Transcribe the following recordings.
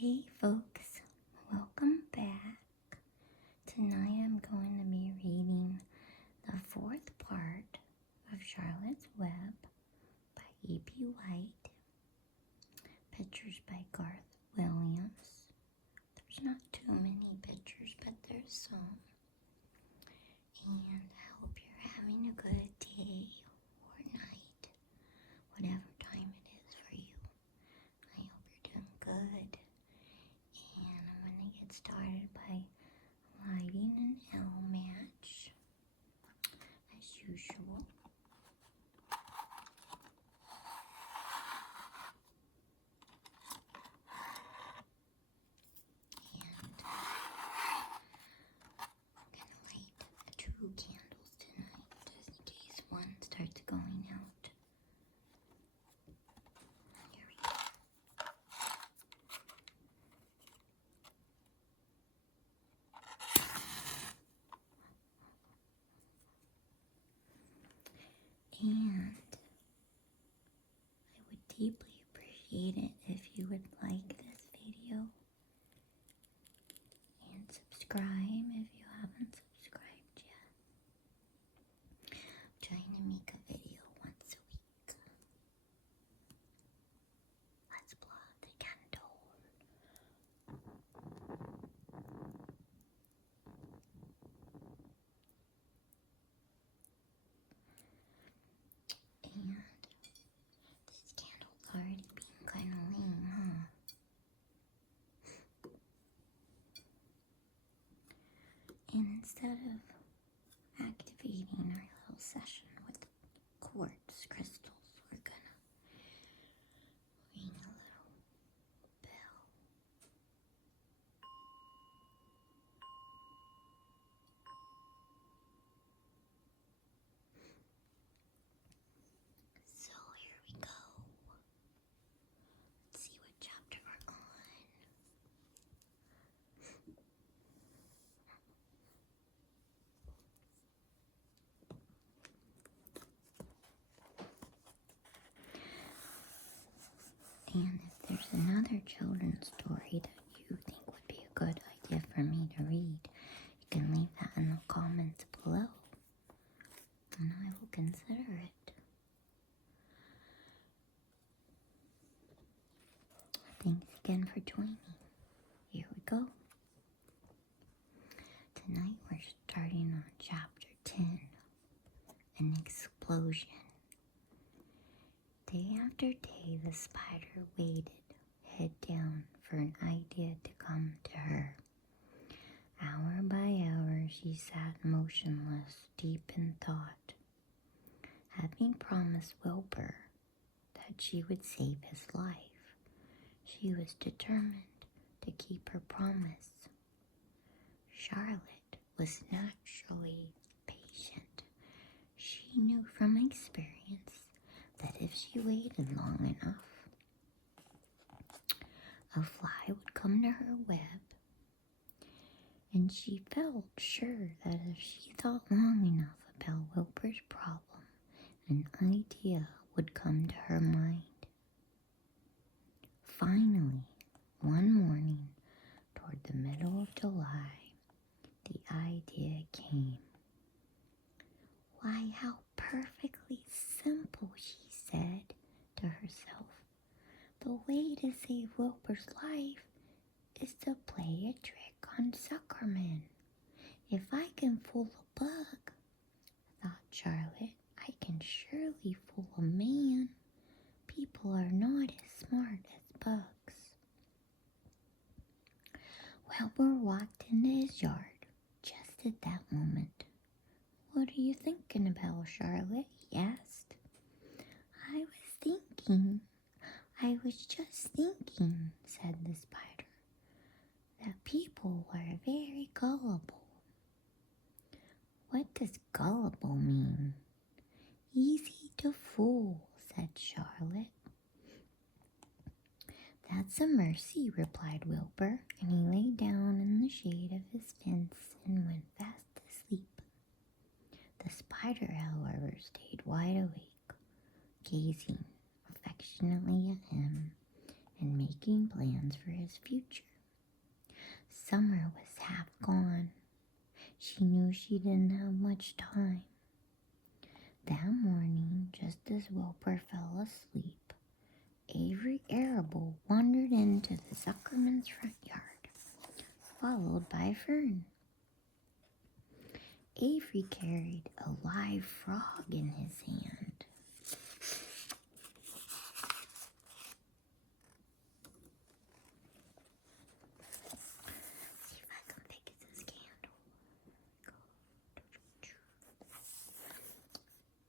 Hey folks, welcome back. Tonight I'm going to be reading the fourth part of Charlotte's Web by E.B. White. Pictures by Garth Williams. There's not too many pictures, but there's some. And I hope you're having a good day or night, whatever time it is for you. I hope you're doing good. And I'm going to get started by lighting an L match, as usual. And I'm going to light 2 candles tonight, just in case one starts going out. Here we go. And I would deeply appreciate it if you would like this video and subscribe if you haven't subscribed yet. I'm trying to make a video once a week. Let's blow out the candle. And this candle's already being kind of lame, huh? And instead of activating our little session with quartz crystals, we're gonna ring a little bell. So here we go. Let's see what chapter we're on. And if there's another children's story that you think would be a good idea for me to read, you can leave that in the comments below, and I will consider it. Thanks again for joining. Here we go. Tonight we're starting on chapter 10, an explosion. Day after day, the spider waited, head down, for an idea to come to her. Hour by hour, she sat motionless, deep in thought. Having promised Wilbur that she would save his life, she was determined to keep her promise. Charlotte was naturally patient. She knew from experience that if she waited long enough, a fly would come to her web, and she felt sure that if she thought long enough about Wilbur's problem, an idea would come to her mind. Finally, one morning, toward the middle of July, the idea came. Why, how perfectly simple, she said to herself. The way to save Wilbur's life is to play a trick on Zuckerman. If I can fool a bug, thought Charlotte, I can surely fool a man. People are not as smart as bugs. Wilbur walked into his yard just at that moment. What are you thinking about, Charlotte? He asked. I was just thinking, said the spider, that people are very gullible. What does gullible mean? Easy to fool, said Charlotte. That's a mercy, replied Wilbur, and he lay down in the shade of his fence and went fast asleep. The spider, however, stayed wide awake, gazing affectionately at him and making plans for his future. Summer was half gone. She knew she didn't have much time. That morning, just as Wilbur fell asleep, Avery Arable wandered into the Zuckerman's front yard, followed by Fern. Avery carried a live frog in his hand. See if I can fix this candle.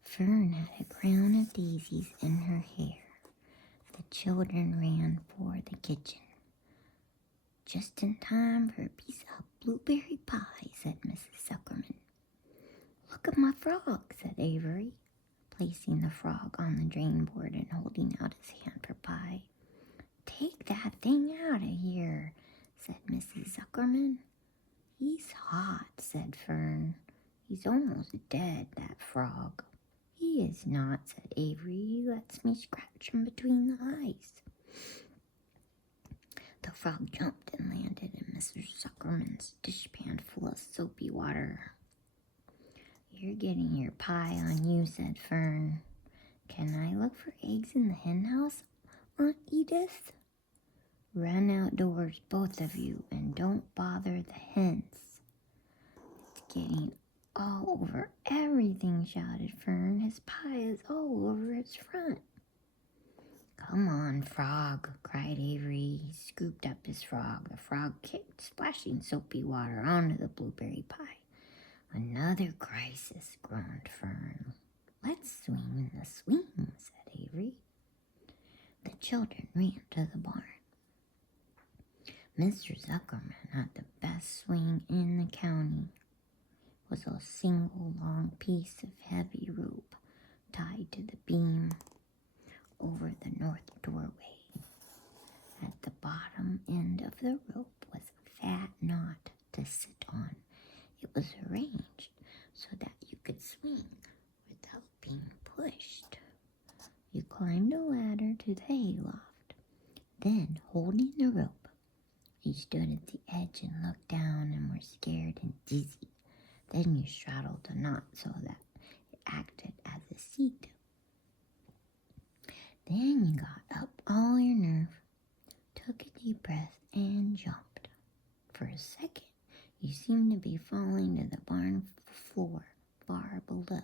Fern had a crown of daisies in her hair. The children ran for the kitchen. Just in time for a piece of blueberry pie, said Mrs. Zuckerman. Look at my frog, said Avery, placing the frog on the drain board and holding out his hand for pie. Take that thing out of here, said Mrs. Zuckerman. He's hot, said Fern. He's almost dead, that frog. He is not, said Avery. He lets me scratch him between the eyes. The frog jumped and landed in Mrs. Zuckerman's dishpan full of soapy water. You're getting your pie on you, said Fern. Can I look for eggs in the hen house, Aunt Edith? Run outdoors, both of you, and don't bother the hens. It's getting all over everything, shouted Fern. His pie is all over its front. Come on, frog, cried Avery. He scooped up his frog. The frog kicked, splashing soapy water onto the blueberry pie. Another crisis, groaned Fern. Let's swing in the swing, said Avery. The children ran to the barn. Mr. Zuckerman had the best swing in the county. It was a single long piece of heavy rope tied to the beam over the north doorway. At the bottom end of the rope was a fat knot to sit on. It was arranged so that you could swing without being pushed. You climbed a ladder to the hayloft. Then, holding the rope, you stood at the edge and looked down and were scared and dizzy. Then you straddled the knot so that it acted as a seat. Then you got up all your nerve, took a deep breath, and jumped. For a second, you seemed to be falling to the barn floor far below.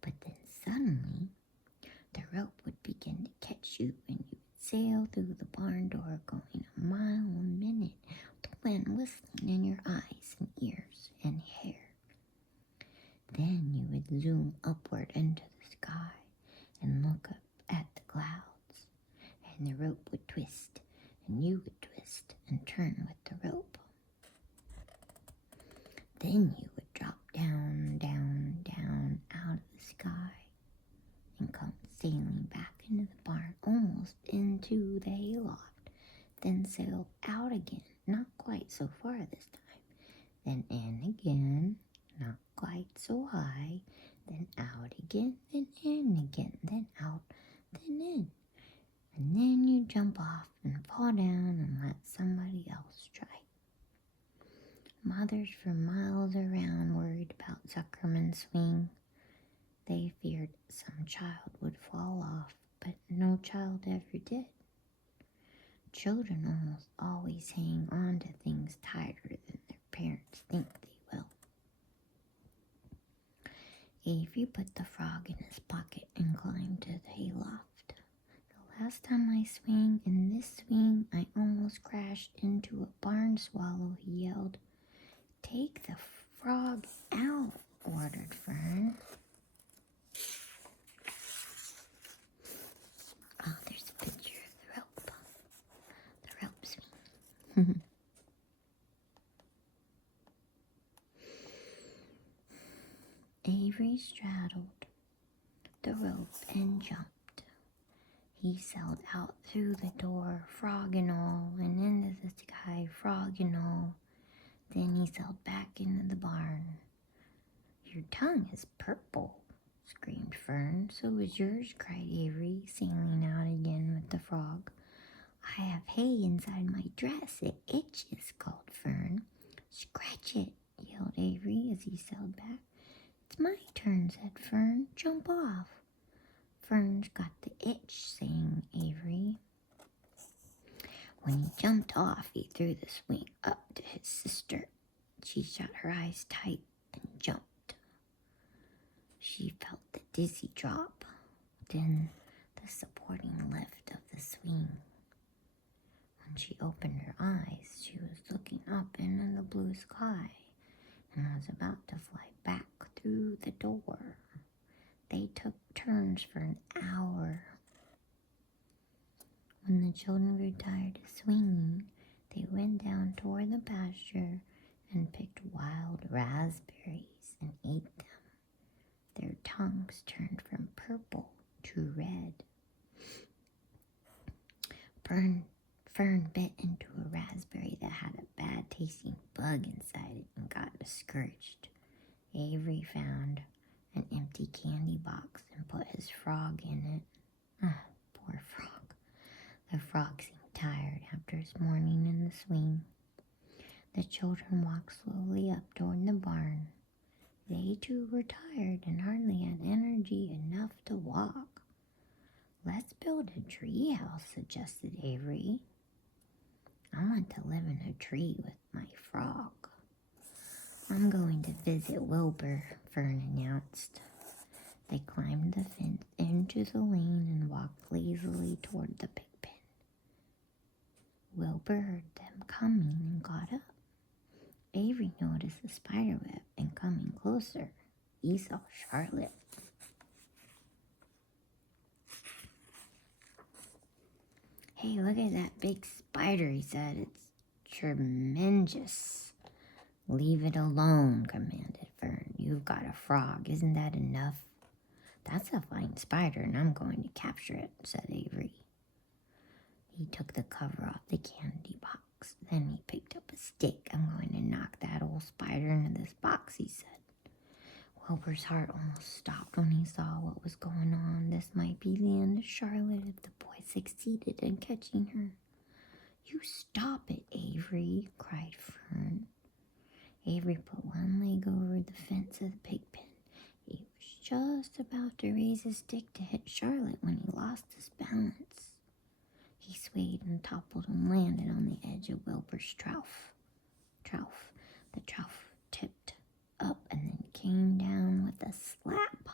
But then suddenly, the rope would begin to catch you and you would sail through the barn door going a mile a minute, with the wind whistling in your eyes and ears and hair. Then you would zoom upward into the sky and look up at the clouds, and the rope would twist, and you would twist and turn with the rope. Then you would drop down, down, down out of the sky and come sailing back into the barn, almost into the hayloft, then sail out again, not quite so far this time, then in again, not quite so high, then out again, then in again, then out, then in. And then you jump off and fall down and let somebody else try. Mothers for miles around worried about Zuckerman's swing. They feared some child would fall off, but no child ever did. Children almost always hang on to things tighter than their parents think they will. Avery put the frog in his pocket and climbed to the hayloft. The last time I swung in this swing, I almost crashed into a barn swallow, he yelled. Take the frog out, ordered Fern. Oh, there's a picture of the rope. The rope swing. Avery straddled the rope and jumped. He sailed out through the door, frog and all, and into the sky, frog and all. Then he sailed back into the barn. Your tongue is purple, screamed Fern. So is yours, cried Avery, sailing out again with the frog. I have hay inside my dress. It itches, called Fern. Scratch it, yelled Avery as he sailed back. It's my turn, said Fern. Jump off. Fern's got the itch, sang Avery. When he jumped off, he threw the swing up to his sister. She shut her eyes tight and jumped. She felt the dizzy drop, then the supporting lift of the swing. When she opened her eyes, she was looking up into the blue sky and was about to fly back through the door. They took turns for an hour. When the children grew tired of swinging, they went down toward the pasture and picked wild raspberries and ate them. Their tongues turned from purple to red. Fern bit into a raspberry that had a bad-tasting bug inside it and got discouraged. Avery found an empty candy box and put his frog in it. Ah, poor frog. The frog seemed tired after his morning in the swing. The children walked slowly up toward the barn. They too were tired and hardly had energy enough to walk. Let's build a tree house, suggested Avery. I want to live in a tree with my frog. I'm going to visit Wilbur, Fern announced. They climbed the fence into the lane and walked lazily toward the pig pen. Wilbur heard them coming and got up. Avery noticed the spider web, and coming closer, he saw Charlotte. Hey, look at that big spider, he said. It's tremendous. Leave it alone, commanded Fern. You've got a frog. Isn't that enough? That's a fine spider, and I'm going to capture it, said Avery. He took the cover off the candy box. Then he picked up a stick. I'm going to knock that old spider into this box, he said. Wilbur's heart almost stopped when he saw what was going on. This might be the end of Charlotte if the boy succeeded in catching her. You stop it, Avery, cried Fern. Avery put one leg over the fence of the pig pen. He was just about to raise his stick to hit Charlotte when he lost his balance. He swayed and toppled and landed on the edge of Wilbur's trough. The trough tipped up and then came down with a slap.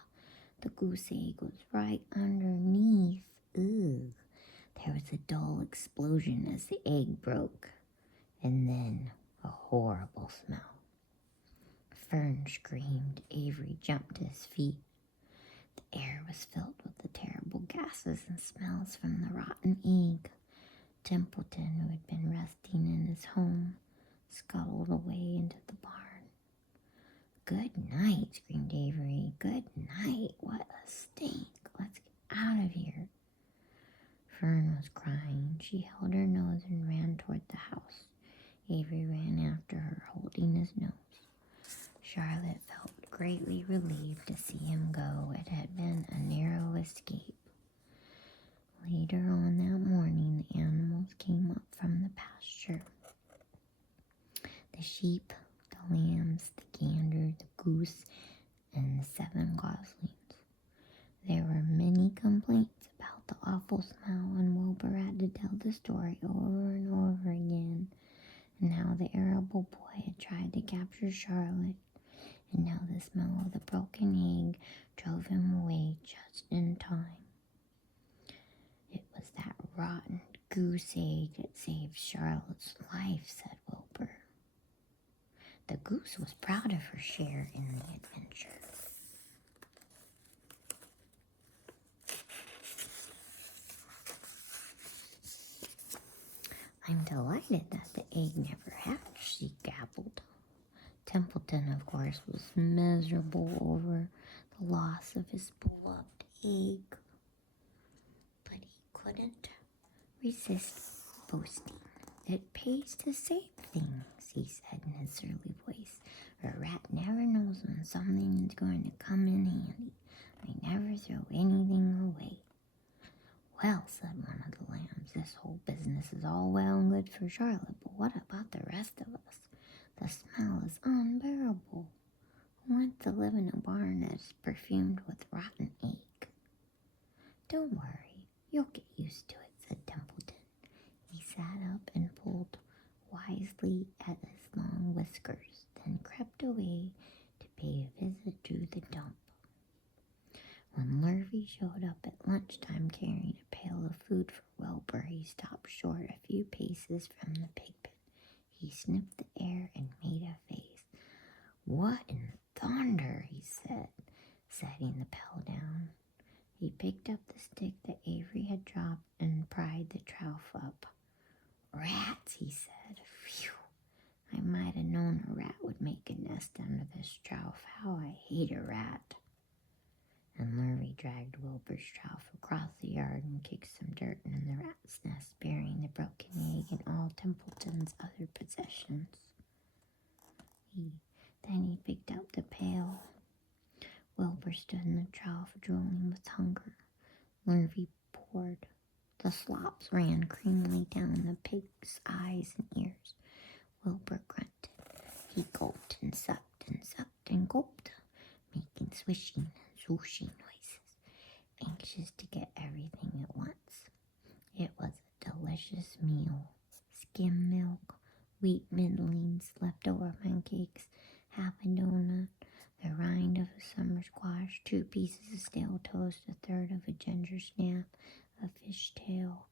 The goose egg was right underneath. Ugh. There was a dull explosion as the egg broke, and then a horrible smell. Fern screamed. Avery jumped to his feet. The air was filled with the terrible gases and smells from the rotten egg. Templeton, who had been resting in his home, scuttled away into the barn. Good night, screamed Avery. Good night. What a stink. Let's get out of here. Fern was crying. She held her nose and ran toward the house. Avery ran after her, holding his nose. Charlotte felt greatly relieved to see him go. It had been a narrow escape. Later on that morning, the animals came up from the pasture. The sheep, the lambs, the gander, the goose, and the 7 goslings. There were many complaints about the awful smell, and Wilbur had to tell the story over and over again, and how the arable boy had tried to capture Charlotte, and now the smell of the broken egg drove him away just in time. It was that rotten goose egg that saved Charlotte's life, said Wilbur. The goose was proud of her share in the adventure. I'm delighted that the egg never hatched, she gabbled. Templeton, of course, was miserable over the loss of his beloved egg. But he couldn't resist boasting. It pays to save things, he said in his surly voice. A rat never knows when something is going to come in handy. I never throw anything away. Well, said one of the lambs, this whole business is all well and good for Charlotte, but what about the rest of us? The smell is unbearable. Who wants to live in a barn that's perfumed with rotten egg? Don't worry, you'll get used to it, said Templeton. He sat up and pulled wisely at his long whiskers, then crept away to pay a visit to the dump. When Lofi showed up at lunchtime carrying a pail of food for Wilbur, he stopped short a few paces from the pig pen. He sniffed the air and made a face. What in thunder, he said, setting the pail down. He picked up the stick that Avery had dropped and pried the trough up. Rats, he said. Phew, I might have known a rat would make a nest under this trough. How I hate a rat. And Lofi dragged Wilbur's trough across the yard and kicked some dirt in the rat's nest, burying the broken egg and all Templeton's other possessions. Then he picked up the pail. Wilbur stood in the trough, drooling with hunger. Lofi poured. The slops ran creamily down the pig's eyes and ears. Wilbur grunted. He gulped and sucked and gulped, making swishing and swooshing noises, anxious to get everything at once. It was a delicious meal. Skim milk, wheat middlings, leftover pancakes, half a donut, the rind of a summer squash, 2 pieces of stale toast, a third of a ginger snap, a fish tail,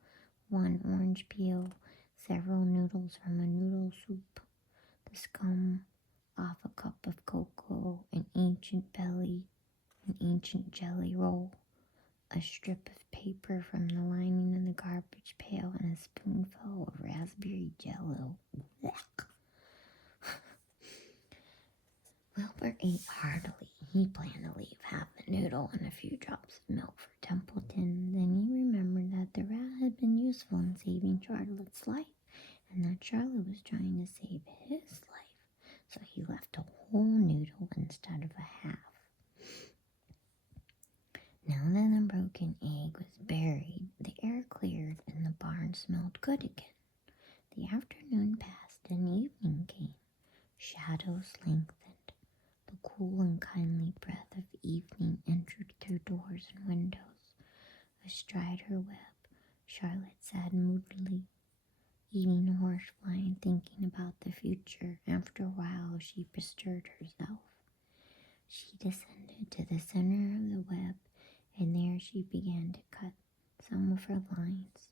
1 orange peel, several noodles from a noodle soup, the scum off a cup of cocoa, an ancient jelly roll, a strip of paper from the lining of the garbage pail, and a spoonful of raspberry jello. Blech. Wilbur ate heartily. He planned to leave half a noodle and a few drops of milk for Templeton. Then he remembered that the rat had been useful in saving Charlotte's life, and that Charlotte was trying to save his life. So he left a whole noodle instead of a half. Now that the broken egg was buried, the air cleared and the barn smelled good again. The afternoon passed and evening came. Shadows lengthened. The cool and kindly breath of evening entered through doors and windows. Astride her web, Charlotte sat moodily, eating a horsefly and thinking about the future. After a while, she bestirred herself. She descended to the center of the web, and there she began to cut some of her lines.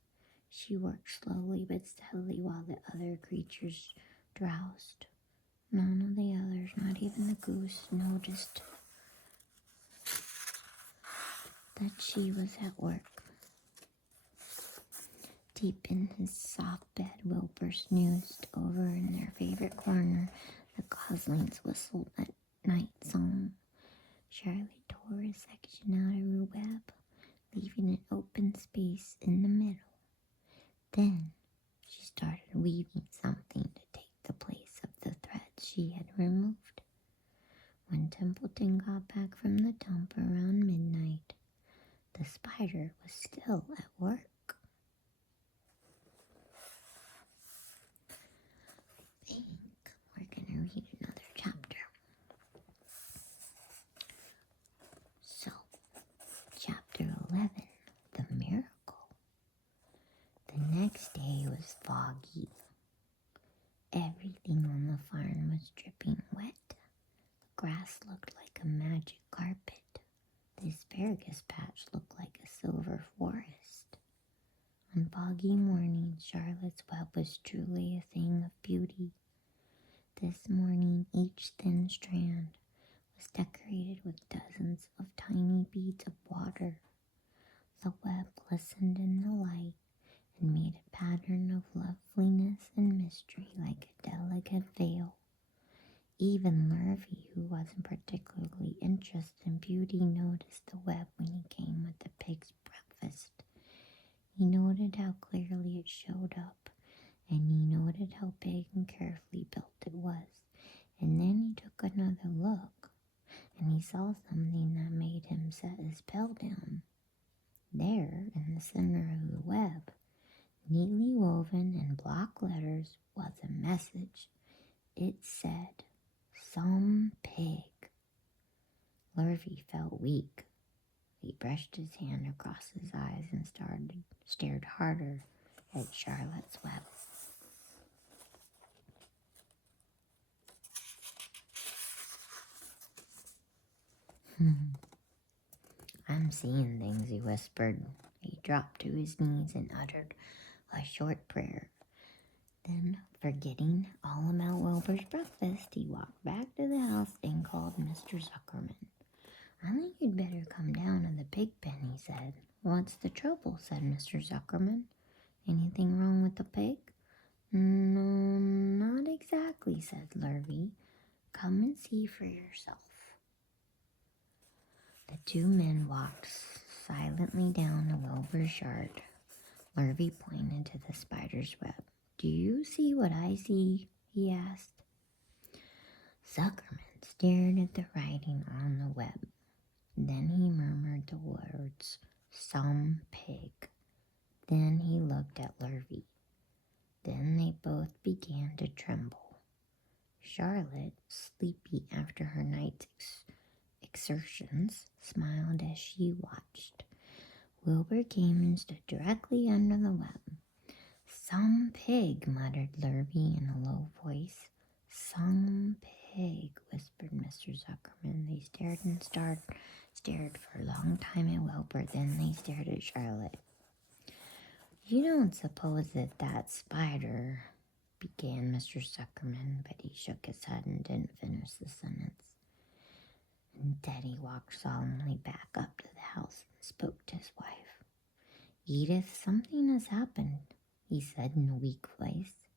She worked slowly but steadily while the other creatures drowsed. None of the others, not even the goose, noticed that she was at work. Deep in his soft bed, Wilbur snoozed over in their favorite corner. The goslings whistled at night song. Charlotte tore a section out of her web, leaving an open space in the middle. Then she started weaving something to take the place of the threads she had removed. When Templeton got back from the dump around midnight, the spider was still at work. I think we're going to read another chapter. So, chapter 11, The Miracle. The next day was foggy. Everything on the farm was dripping wet. The grass looked like a magic carpet. The asparagus patch looked like a silver forest. On foggy mornings, Charlotte's web was truly a thing of beauty. This morning, each thin strand was decorated with dozens of tiny beads of water. The web glistened in the light and made a pattern of loveliness and mystery like a delicate veil. Even Lofi, who wasn't particularly interested in beauty, noticed the web when he came with the pig's breakfast. He noted how clearly it showed up, and he noted how big and carefully built it was. And then he took another look, and he saw something that made him set his bell down. There, in the center of the web, neatly woven in block letters, was a message. It said, "Some pig." Lofi felt weak. He brushed his hand across his eyes and stared harder at Charlotte's web. "I'm seeing things," he whispered. He dropped to his knees and uttered a short prayer. Then, forgetting all about Wilbur's breakfast, he walked back to the house and called Mr. Zuckerman. "I think you'd better come down to the pig pen," he said. "What's the trouble?" said Mr. Zuckerman. "Anything wrong with the pig?" "No, not exactly," said Lofi. "Come and see for yourself." The two men walked silently down to Wilbur's yard. Lofi pointed to the spider's web. "Do you see what I see?" he asked. Zuckerman stared at the writing on the web. Then he murmured the words, "Some pig." Then he looked at Lofi. Then they both began to tremble. Charlotte, sleepy after her night's exertions, smiled as she watched. Wilbur came and stood directly under the web. "Some pig," muttered Lofi in a low voice. "Some pig," whispered Mr. Zuckerman. They stared for a long time at Wilbur. Then they stared at Charlotte. "You don't suppose that spider," began Mr. Zuckerman, but he shook his head and didn't finish the sentence. Instead, he walked solemnly back up to the house and spoke to his wife. "Edith, something has happened," he said in a weak voice.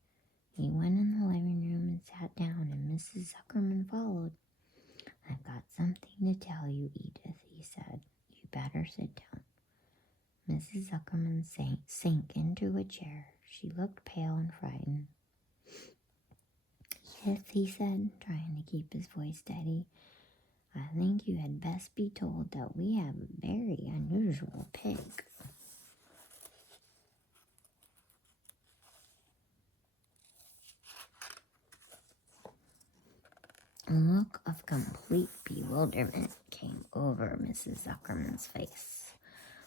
He went in the living room and sat down, and Mrs. Zuckerman followed. "I've got something to tell you, Edith," he said. "You better sit down." Mrs. Zuckerman sank into a chair. She looked pale and frightened. "Edith," he said, trying to keep his voice steady, "I think you had best be told that we have a very unusual pig." A look of complete bewilderment came over Mrs. Zuckerman's face.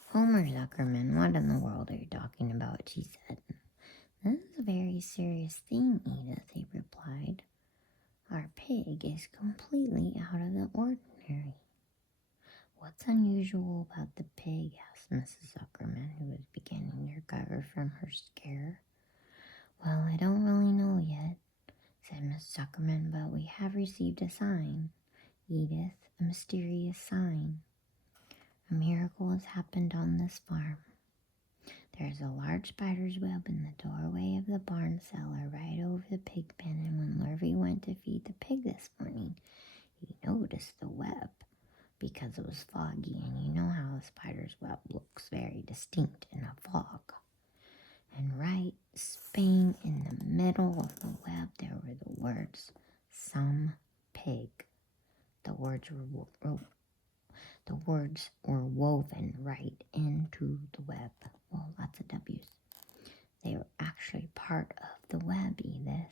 "Homer Zuckerman, what in the world are you talking about?" she said. "This is a very serious thing, Edith," he replied. "Our pig is completely out of the ordinary." "What's unusual about the pig?" asked Mrs. Zuckerman, who was beginning to recover from her scare. "Well, I don't really know yet," said Mrs. Zuckerman, "but we have received a sign, Edith, a mysterious sign. A miracle has happened on this farm. There's a large spider's web in the doorway of the barn cellar right over the pig pen, and when Lofi went to feed the pig this morning, he noticed the web because it was foggy, and you know how a spider's web looks very distinct in a fog. And right spang in the middle of the web there were the words, 'Some pig.' The words were woven right into the web. Well, lots of W's. They were actually part of the web, Edith.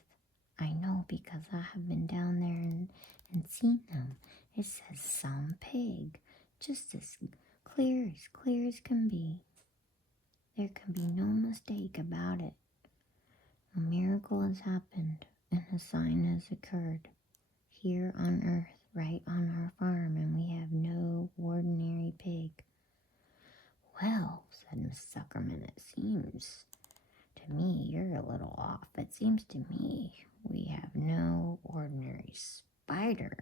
I know because I have been down there and seen them. It says 'Some pig,' just as clear as can be. There can be no mistake about it. A miracle has happened, and a sign has occurred here on earth, right on our farm, and we have no ordinary pig." "Well," said Miss Zuckerman, "it seems to me you're a little off. It seems to me we have no ordinary spider."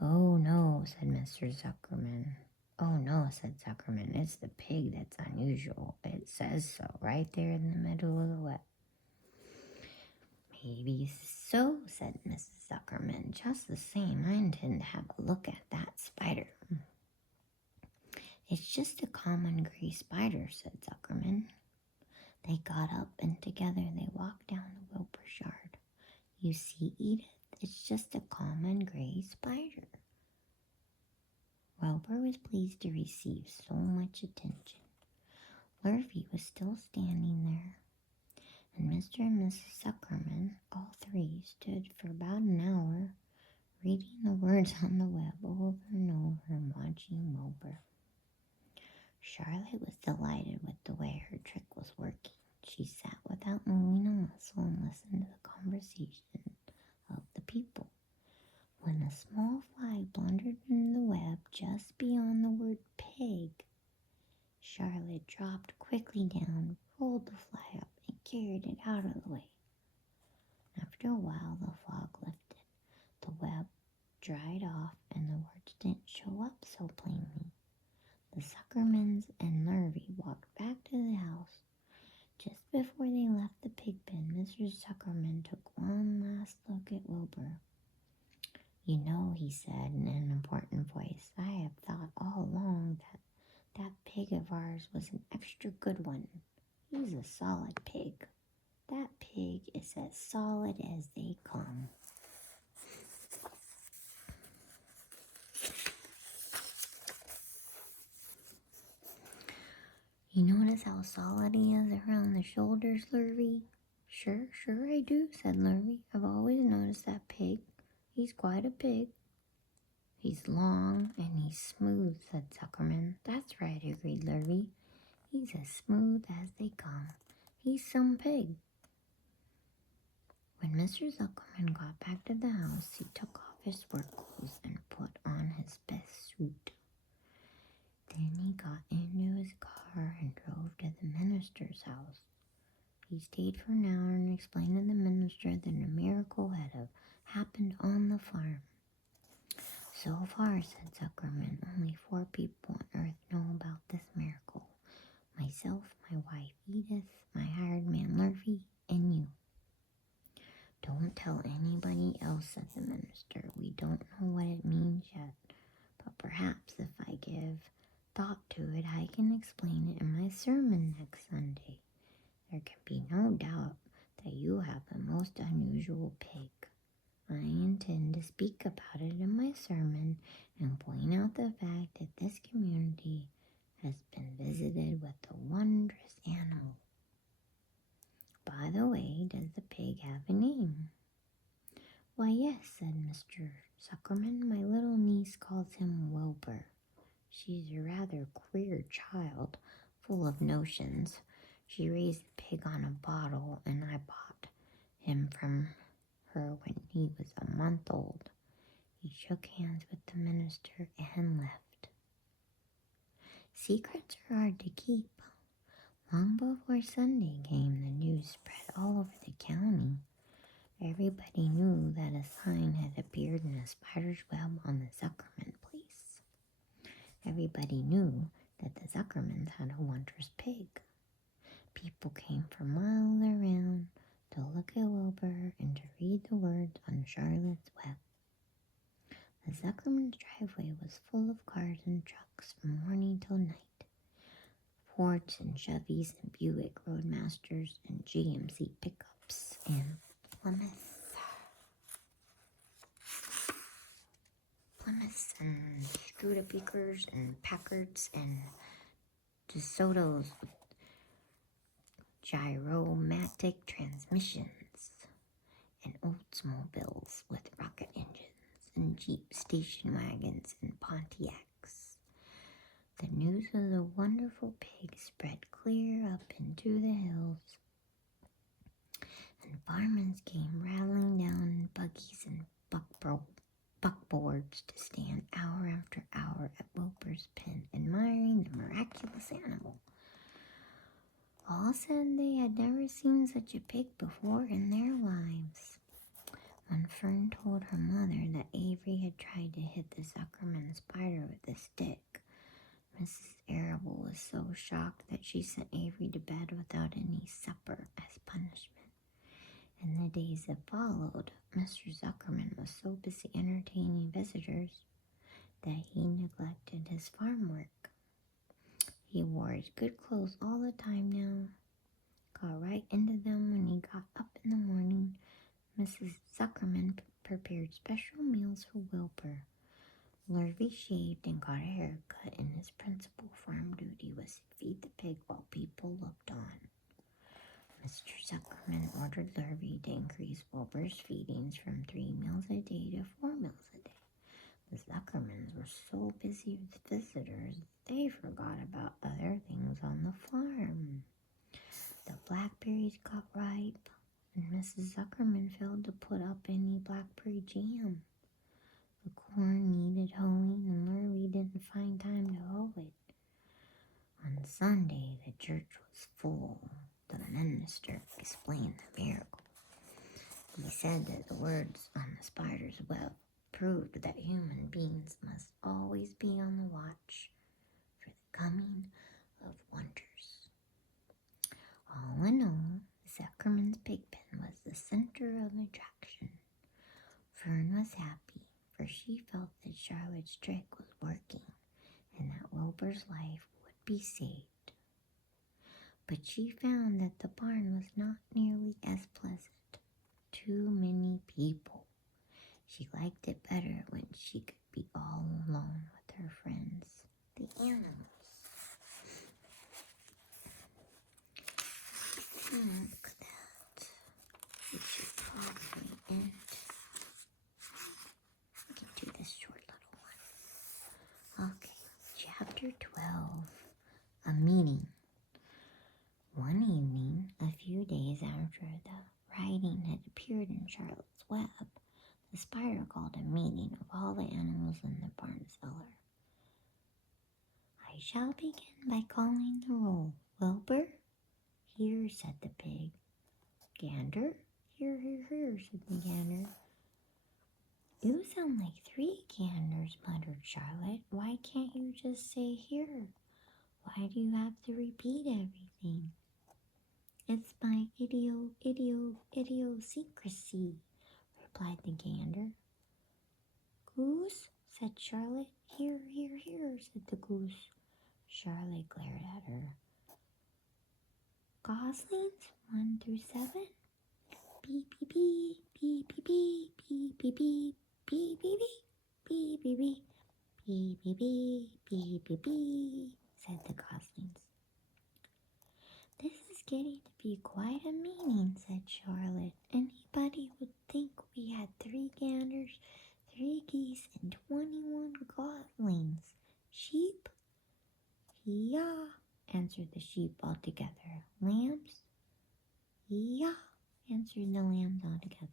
"Oh, no," said Mr. Zuckerman. "Oh, no," said Zuckerman, "it's the pig that's unusual. It says so right there in the middle of the web." "Maybe so," said Mrs. Zuckerman. "Just the same, I intend to have a look at that spider." "It's just a common gray spider," said Zuckerman. They got up and together they walked down to Wilbur's yard. "You see, Edith, it's just a common gray spider." Wilbur was pleased to receive so much attention. Lofi was still standing there, and Mr. and Mrs. Zuckerman, all three, stood for about an hour, reading the words on the web over and over and watching Wilbur. Charlotte was delighted with the way her trick was working. She sat without moving a muscle and listened to the conversation of the people. When a small fly blundered in the web just beyond the word pig, Charlotte dropped quickly down, rolled the fly up, and carried it out of the way. After a while, the fog lifted. The web dried off, and the words didn't show up so plainly. The Zuckermans and Lofi walked back to the house. Just before they left the pig pen, Mr. Zuckerman took one last look at Wilbur. "You know," he said in an important voice, "I have thought all along that pig of ours was an extra good one. He's a solid pig. That pig is as solid as they come." "You notice how solid he is around the shoulders, Lofi?" Sure I do," said Lofi. "I've always noticed that pig. He's quite a pig." "He's long and he's smooth," said Zuckerman. "That's right," agreed Lofi. "He's as smooth as they come. He's some pig." When Mr. Zuckerman got back to the house, he took off his work clothes and put on his best suit. Then he got into his car and drove to the minister's house. He stayed for an hour and explained to the minister that a miracle had happened on the farm. "So far," said Zuckerman, "only 4 people on earth know about this miracle. Myself, my wife Edith, my hired man Lofi, and you." "Don't tell anybody else," said the minister. "We don't know what it means yet, but perhaps if I give thought to it, I can explain it in my sermon next Sunday. There can be no doubt that you have the most unusual pig. I intend to speak about it in my sermon and point out the fact that this community has been visited with a wondrous animal. By the way, does the pig have a name?" "Why, yes," said Mr. Zuckerman. "My little niece calls him Wilbur. She's a rather queer child, full of notions. She raised the pig on a bottle, and I bought him from her when he was a month old." He shook hands with the minister and left. Secrets are hard to keep. Long before Sunday came, the news spread all over the county. Everybody knew that a sign had appeared in a spider's web on the Zuckerman place. Everybody knew that the Zuckermans had a wondrous pig. People came for miles around to look at Wilbur and to read the words on Charlotte's web. The Zuckerman's driveway was full of cars and trucks from morning till night. Fords and Chevys and Buick Roadmasters and GMC pickups and Plymouths and Studebakers and Packards and DeSotos with gyromatic transmissions and Oldsmobiles with rocket engines and Jeep station wagons and Pontiacs. The news of the wonderful pig spread clear up into the hills, and firemen came rattling down in buggies and buckboards to stand hour after hour at Wilbur's pen, admiring the miraculous animal. All said they had never seen such a pig before in their lives. When Fern told her mother that Avery had tried to hit the Zuckerman spider with a stick, Mrs. Arable was so shocked that she sent Avery to bed without any supper as punishment. In the days that followed, Mr. Zuckerman was so busy entertaining visitors that he neglected his farm work. He wore his good clothes all the time now, got right into them when he got up in the morning. Mrs. Zuckerman prepared special meals for Wilbur, Lofi shaved and got a haircut, and his principal farm duty was to feed the pig while people looked on. Mr. Zuckerman ordered Lofi to increase Wilbur's feedings from 3 meals a day to 4 meals a day. The Zuckermans were so busy with visitors, they forgot about other things on the farm. The blackberries got ripe, and Mrs. Zuckerman failed to put up any blackberry jam. The corn needed hoeing, and Lofi didn't find time to hoe it. On Sunday, the church was full. The minister explained the miracle. He said that the words on the spider's web proved that human beings must always be on the watch for the coming of wonders. All in all, Zuckerman's pig pen was the center of attraction. Fern was happy, for she felt that Charlotte's trick was working and that Wilbur's life would be saved. But she found that the barn was not nearly as pleasant. Too many people. She liked it better when she could be all alone with her friends, the animals. I think that we should probably end. We can do this short little one. Okay, chapter 12, a meeting. One evening, a few days after the writing had appeared in Charlotte's Web, the spider called a meeting of all the animals in the barn cellar. I shall begin by calling the roll. Wilbur? Here, said the pig. Gander? Here, here, here, said the gander. You sound like 3 ganders, muttered Charlotte. Why can't you just say here? Why do you have to repeat everything? It's my idiosyncrasy, replied the gander. Goose, said Charlotte. Here, here, here, said the goose. Charlotte glared at her. Goslings, 1 through 7? Beep, beep, beep, beep, beep, beep, beep, beep, beep, beep, beep, beep, beep, beep, beep, beep, beep, beep, beep, said the goslings. This is getting to be quite a meeting, said Charlotte. Anybody would think we had 3 ganders, 3 geese, and 21 goslings. Sheep? Yeah, answered the sheep all together. Lambs? Yeah, answered the lambs all together.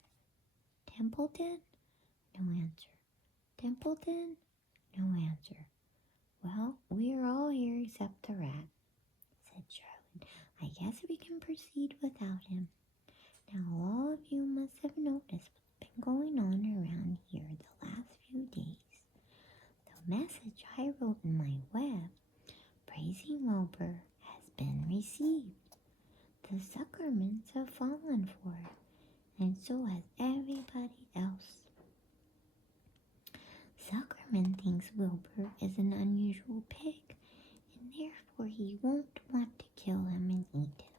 Templeton? No answer. Templeton? No answer. Well, we're all here except the rat, said Charlotte. I guess we can proceed without him. Now all of you must have noticed what's been going on around here the last few days. The message I wrote in my web, praising Wilbur, has been received. The Zuckermans have fallen for it, and so has everybody else. Zuckerman thinks Wilbur is an unusual pig, and therefore he won't want to kill him and eat him.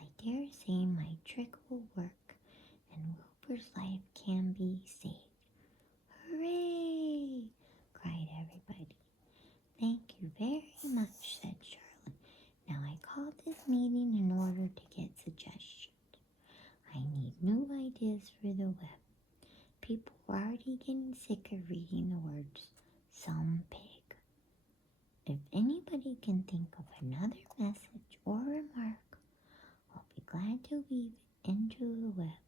I dare say my trick will work, and Wilbur's life can be saved. Hooray! Cried everybody. Thank you very much, said Charlotte. Now I called this meeting in order to get suggestions. I need new ideas for the web. People are already getting sick of reading the words, some pig. If anybody can think of another message or remark, I'll be glad to weave it into the web.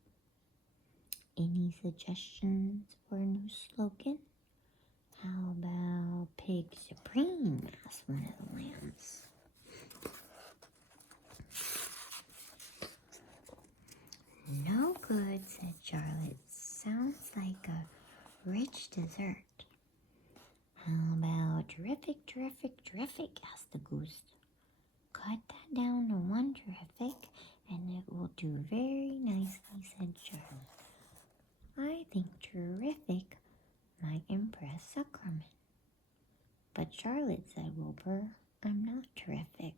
Any suggestions for a new slogan? How about Pig Supreme? Asked one of the lambs. No good, said Charlotte. Sounds like a rich dessert. How about terrific, terrific, terrific? Asked the goose. Cut that down to 1 terrific, and it will do very nicely, said Charlotte. I think terrific might impress Zuckerman. But Charlotte, said Wilbur, I'm not terrific.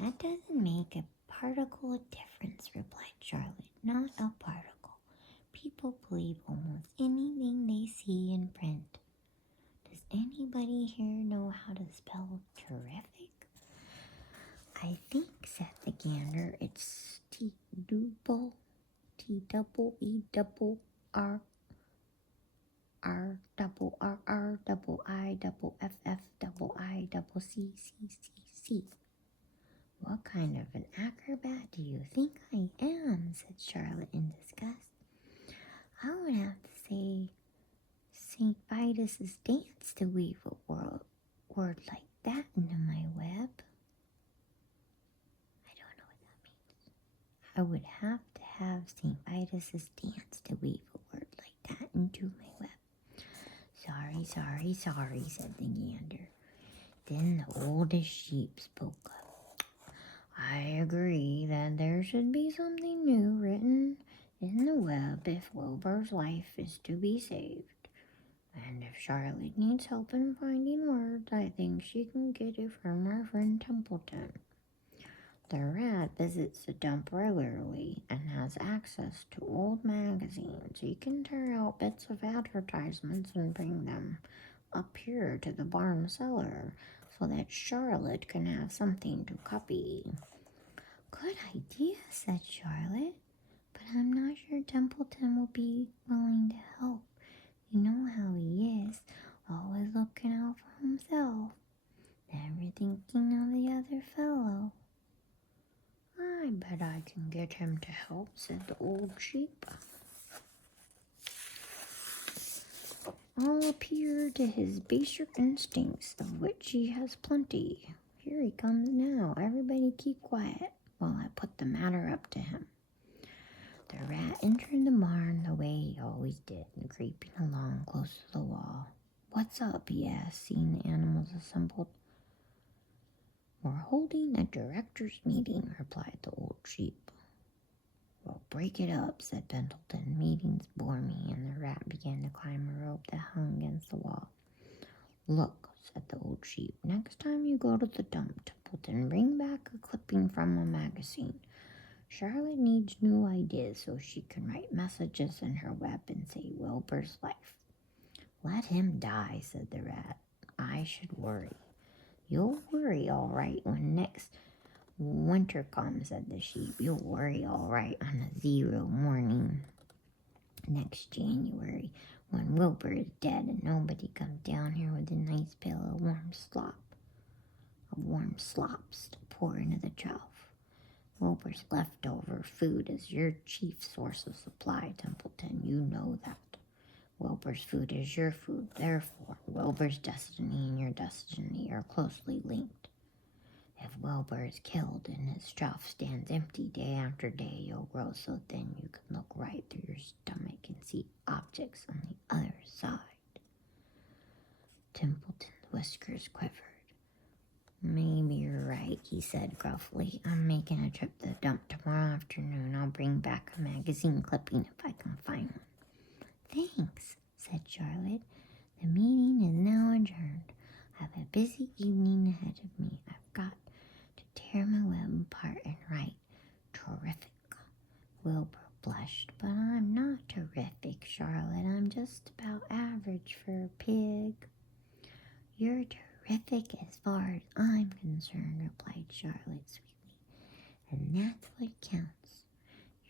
That doesn't make a particle of difference, replied Charlotte. Not a particle. People believe almost anything they see in print. double T double E double R R double R R double I double F F double I double C C C C. What kind of an acrobat do you think I am? Said Charlotte in disgust. I would have to say St. Vitus's dance to weave a word like that into my web. I don't know what that means. I would have to have St. Vitus's dance to weave a word like that into my web. Sorry, said the gander. Then the oldest sheep spoke up. I agree that there should be something new written in the web if Wilbur's life is to be saved. And if Charlotte needs help in finding words, I think she can get it from our friend Templeton. The rat visits the dump regularly and has access to old magazines. He can tear out bits of advertisements and bring them up here to the barn cellar so that Charlotte can have something to copy. Good idea, said Charlotte, but I'm not sure Templeton will be willing to help. You know how he is, always looking out for himself, never thinking of the other fellow. I bet I can get him to help, said the old sheep. I'll appeal to his baser instincts, of which he has plenty. Here he comes now. Everybody keep quiet while I put the matter up to him. The rat entered the barn the way he always did, creeping along close to the wall. What's up? He asked, seeing the animals assembled. We're holding a director's meeting, replied the old sheep. Well, break it up, said Pendleton. Meetings bore me, and the rat began to climb a rope that hung against the wall. Look, said the old sheep, next time you go to the dump, Templeton, bring back a clipping from a magazine. Charlotte needs new ideas so she can write messages in her web and say Wilbur's life. Let him die, said the rat. I should worry. You'll worry all right when next winter comes, said the sheep. You'll worry all right on a 0 morning next January when Wilbur is dead and nobody comes down here with a nice pail of warm slops to pour into the trough. Wilbur's leftover food is your chief source of supply, Templeton. You know that. Wilbur's food is your food. Therefore, Wilbur's destiny and your destiny are closely linked. If Wilbur is killed and his trough stands empty day after day, you'll grow so thin you can look right through your stomach and see objects on the other side. Templeton's whiskers quivered. Maybe you're right, he said gruffly. I'm making a trip to the dump tomorrow afternoon. I'll bring back a magazine clipping if I can find one. Thanks, said Charlotte. The meeting is now adjourned. I have a busy evening ahead of me. I've got to tear my web apart and write terrific. Wilbur blushed, but I'm not terrific, Charlotte. I'm just about average for a pig. You're terrific as far as I'm concerned, replied Charlotte sweetly. And that's what counts.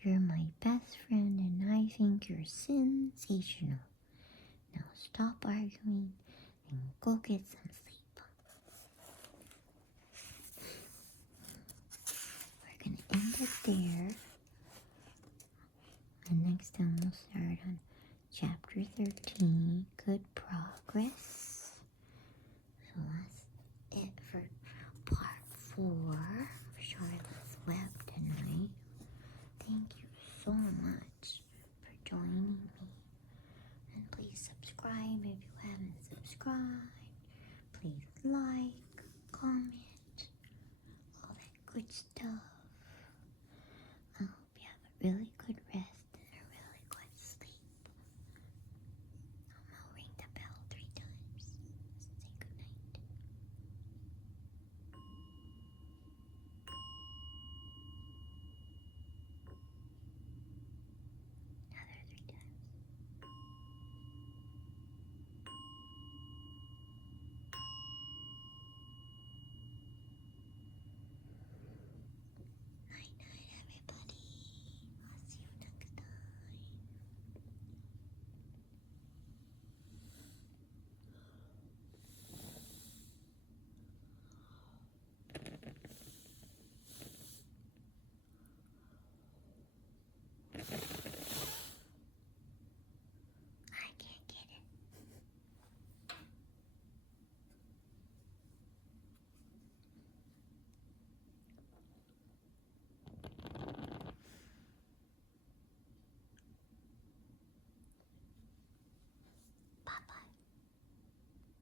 You're my best friend, and I think you're sensational. Now stop arguing and go get some sleep. We're going to end it there. And next time we'll start on chapter 13, Good Progress. So that's it for part 4 of Charlotte's Web tonight. Thank you so much for joining me. And please subscribe if you haven't subscribed. Please like, comment, all that good stuff. I hope you have a really